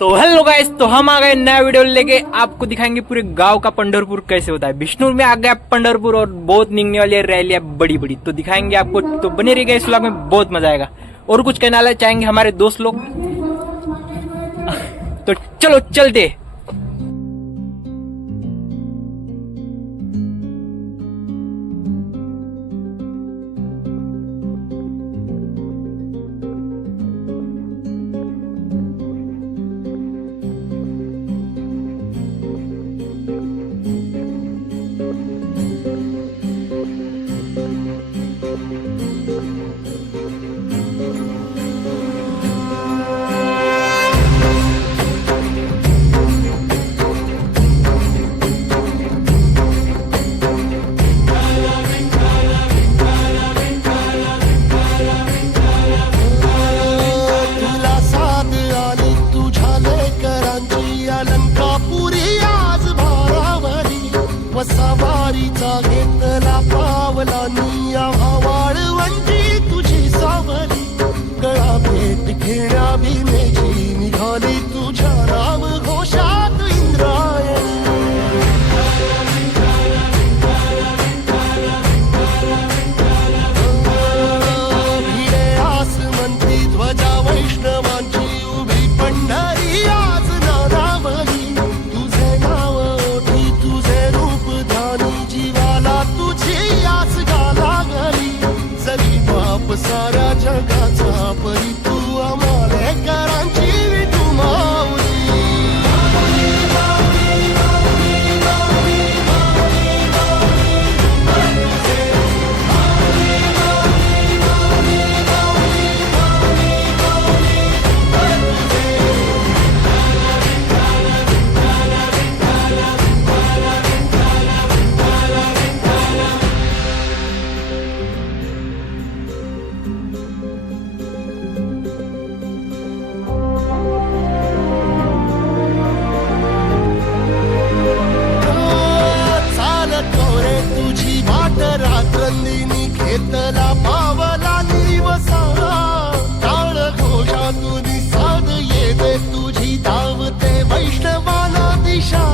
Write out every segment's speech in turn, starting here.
तो hello guys, तो हम आ गए नया वीडियो लेके। आपको दिखाएंगे पूरे गांव का पंढरपुर कैसे होता है। बिष्णुपुर में आ गया पंढरपुर और बहुत निकलने वाली है रैलियां बड़ी बड़ी, तो दिखाएंगे आपको। तो बने रहिएगा इस व्लॉग में, बहुत मजा आएगा। और कुछ कहना चाहेंगे हमारे दोस्त लोग, तो चलो चलते। सवारीचा घेतला पावला निया वाळवंटी तुझी सावली गळा भेट घेण्या भीमेची निघाली तुझ्या नाम घोषात इंद्रायणी भिडे आसमंती ध्वजा वैष्णवांची उभी पंढरी आज नादावली तुझे नाव ओठी तुझे रूप जीवाला तुझी आस लागली जरी बाप साऱ्या जगाचा परी तू आमालेकरांची विठू माऊली रात्रंदिनी घेतला पावला निवसा टाळ घोषातून साध येते तुझी धावते वैष्णवाना दिशा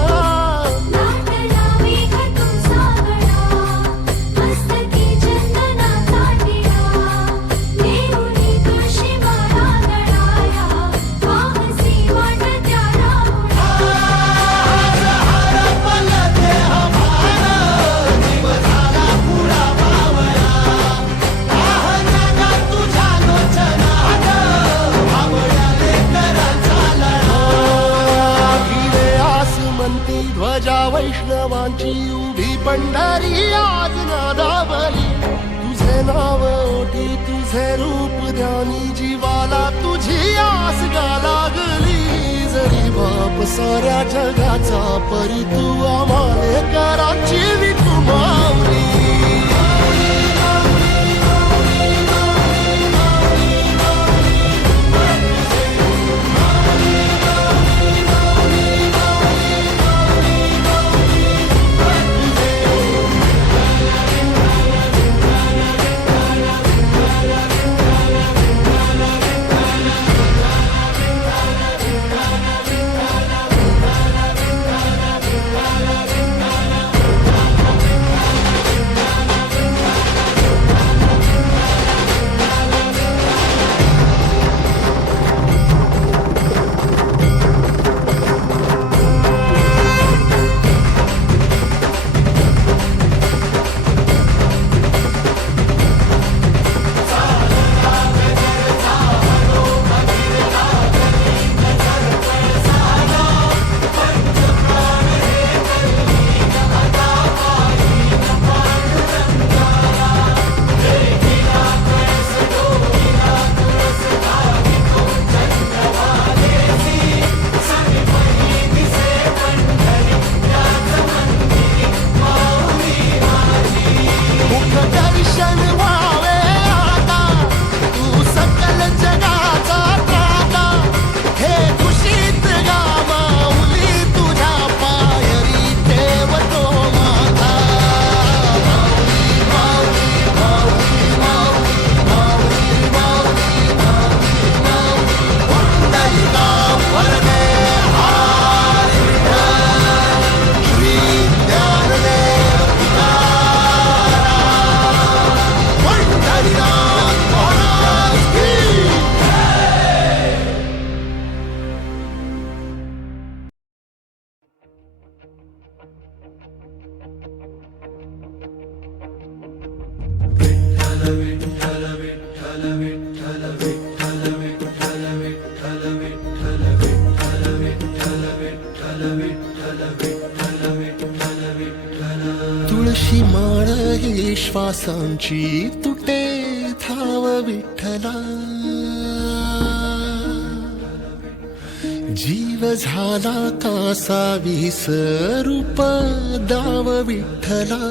ध्वजा वैष्णवांची उभी पंढरी आज नादावली तुझे नाव ओठी तुझे रूप ध्यानी जीवाला तुझी आस लागली जरी बाप साऱ्या जगाचा परी तू आमालेकरांची विठू माऊली तुळशी माळ ही श्वासांची तुटे धाव विठ्ठला, जीव झाला कासा विसरूप दाव विठ्ठला.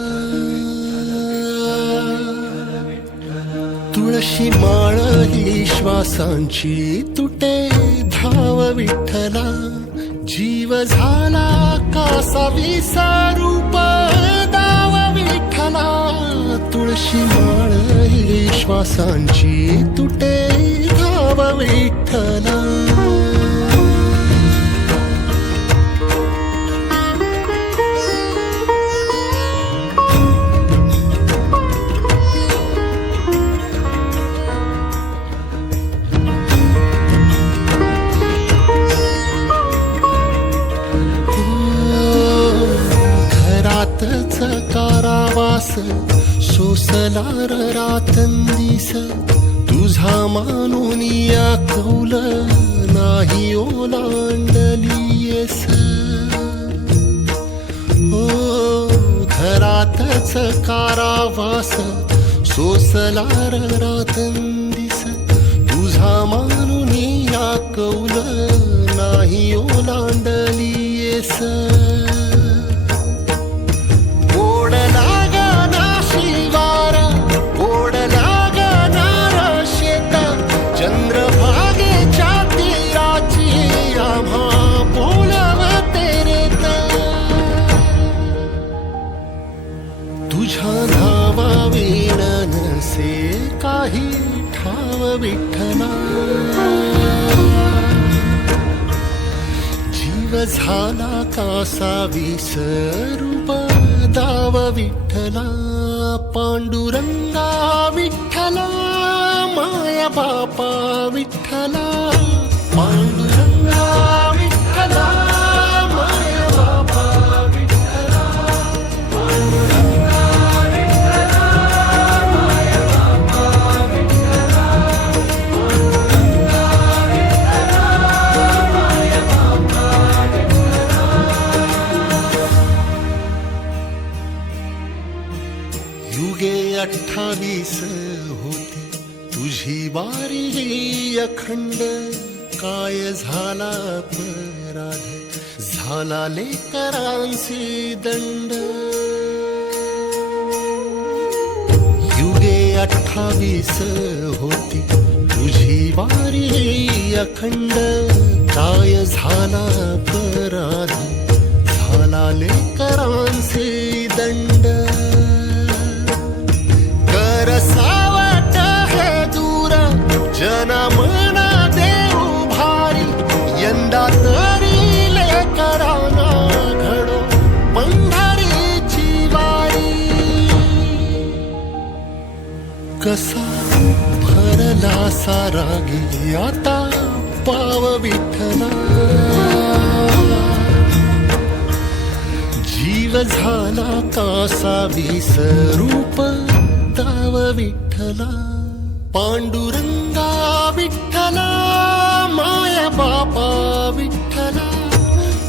तुळशी माळ ही श्वासांची तुटे धाव विठ्ठला, जीव झाला कासा विसरूप दाव विठ्ठला. तुळशी माळ ही श्वासांची तुटे धाव विठ्ठला. कारावास सोसला रातंदिस, तुझा मानून या कौल नाही ओलांडलीयस. ओ घरातच कारावास सोसला रातंदिस, तुझा मानून या कौल नाही ओलांडलीयस. तुझ्या नावा वीण नसे काही ठाव विठ्ठला, जीव झाला कासा विसरूप दाव विठ्ठला. पांडुरंगा विठ्ठला माया बापा विठ्ठला, पांडुरंगा विठ्ठला माया बापा विठ्ठला. युगे 28 होती तुझी वारी ही अखंड, काय झाला अपराध झाला लेकरांची दंड. युगे 28 होती तुझी वारी ही अखंड, काय झाला अपराध झाला लेकरांची दंड. सावट हे दूर जना मना देऊ भारी, यंदा तरी लेकरांना घडो पंढरीची वारी. कसा भरला सारा गे आता पाव विठ्ठला, जीव झाला कासा विसरूप दाव विठ्ठला. पांडुरंगा विठ्ठला माया बापा विठ्ठला,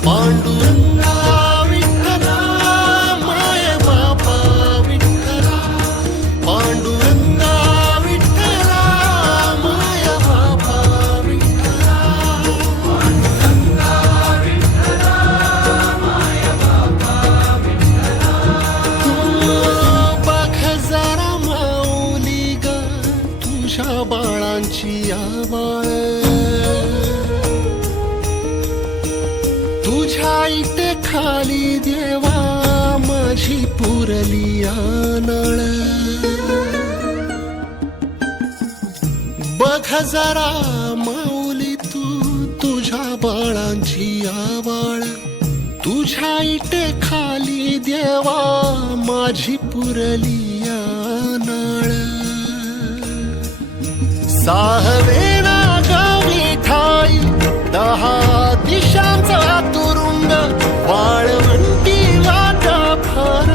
पांडुरंगा विठ्ठला माया बापा विठ्ठला, पांडुरंगा विठ्ठला माया बापा विठ्ठला, पांडुरंगा विठ्ठला माया बापा विठ्ठला. बघ जरा तुझ्या बाळांची आवाळ, तुझ्या इथे खाली देवा माझी पुरली नळ. बघ जरा माऊली तू तुझ्या बाळांची आवाळ, तुझ्या इथे खाली देवा माझी पुरली नळ. साहवेना गावी ठाई 10 दिशांचा तुरुंग, वाळवंटी वाटा फार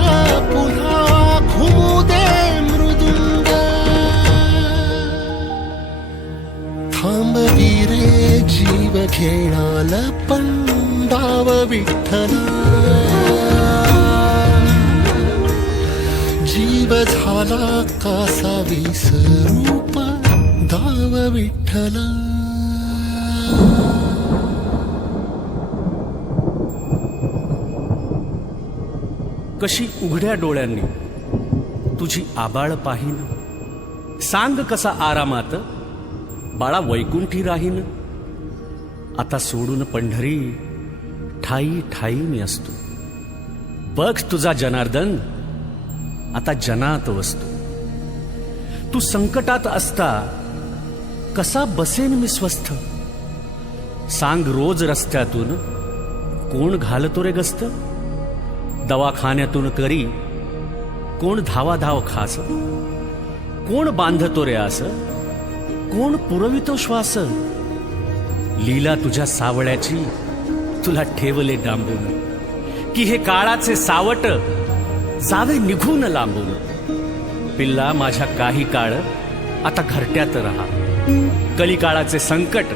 पुन्हा घुमू दे मृदुंग. थांबवी रे जीव घेणाल पंडाव विठ्ठला, जीव झाला कासा विसरूप दाव विठ्ठला. कशी उघड्या डोळ्यांनी तुझी आबाळ पाहीन, सांग कसा आरामात बाळा वैकुंठी राहीन. आता सोडून पंढरी ठाई ठाई मी असतो, बघ तुझा जनार्दन आता जनात वसतो. तू संकटात असता कसा बसेन मी स्वस्थ, सांग रोज रस्त्यातून कोण घालतो रे गस्त. दवाखान्यातून करी कोण धावाधाव खास, कोण बांधतो रे आस, कोण पुरवितो श्वास. लीला तुझ्या सावळ्याची तुला ठेवले डांबून, की हे काळाचे सावट जावे निघून लांबून. पिल्ला माझ्या काही काळ आता घरट्यात राहा, कलिकाळाचे संकट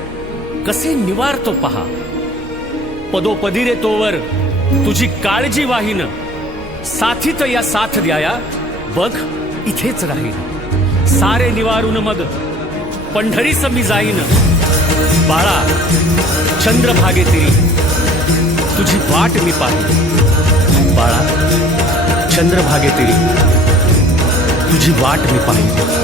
कसे निवारतो पहा. पदोपदी रे तोवर तुझी काळजी वाहीन, साथीत या साथ द्याया बघ इथेच राहीन. सारे निवारून मग पंढरीस मी जाईन. बाळा चंद्रभागे तिरी तुझी वाट मी पाहिन. बाळा चंद्रभागे तिरी तुझी वाट मी पाहिन.